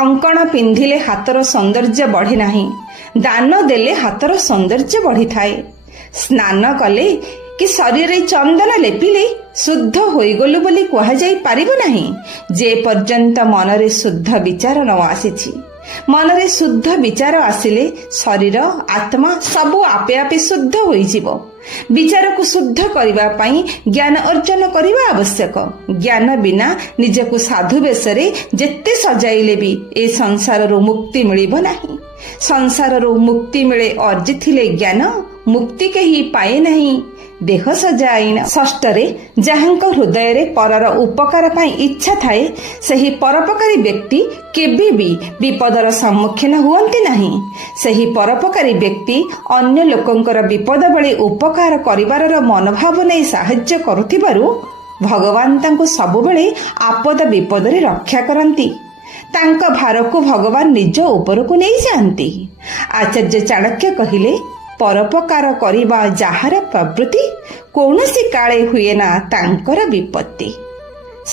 कंकण पिंधिले हातर सौंदर्य बढ़े नाही, दान देले हातर सौंदर्य बढ़ी थाए। स्नान कले कि शरीर चंदन लेपिले शुद्ध होइगलु बोली कह जाई पारिबो नाही, जे पर्यंत मनरे शुद्ध विचार न आसीछि। मनरे शुद्ध विचार आसिले शरीर आत्मा सबु आपे आपे शुद्ध होइजिबो। विचार को शुद्ध करबा पई ज्ञान अर्जन करबा आवश्यक। ज्ञान बिना निजको साधु बेसरे जेते सजाइले भी ए संसार रो मुक्ति मिलिबो नाही। संसार रो मुक्ति मिले अर्जिथिले ज्ञान, मुक्ति केही पाए नहीं देह सजाइन। षष्ठरे जहांक हृदय रे परर उपकार पाई इच्छा थाए, सही परोपकारी व्यक्ति केबे भी विपदर सम्मुखीन हुअन्ति नाही। सही परोपकारी व्यक्ति अन्य लोकंकर विपद बेले उपकार करिबार मनोभाव नै साहाय्य करुथिबारु भगवान तांको सबुबेले आपद विपदरे रक्षा करंती। तांका भारको भगवान निज उपरको नै जांती। आचार्य चाणक्य कहिले, परोपकार करिबा जाहार प्रवृत्ति कौनसी काले हुए ना तांकर विपत्ति।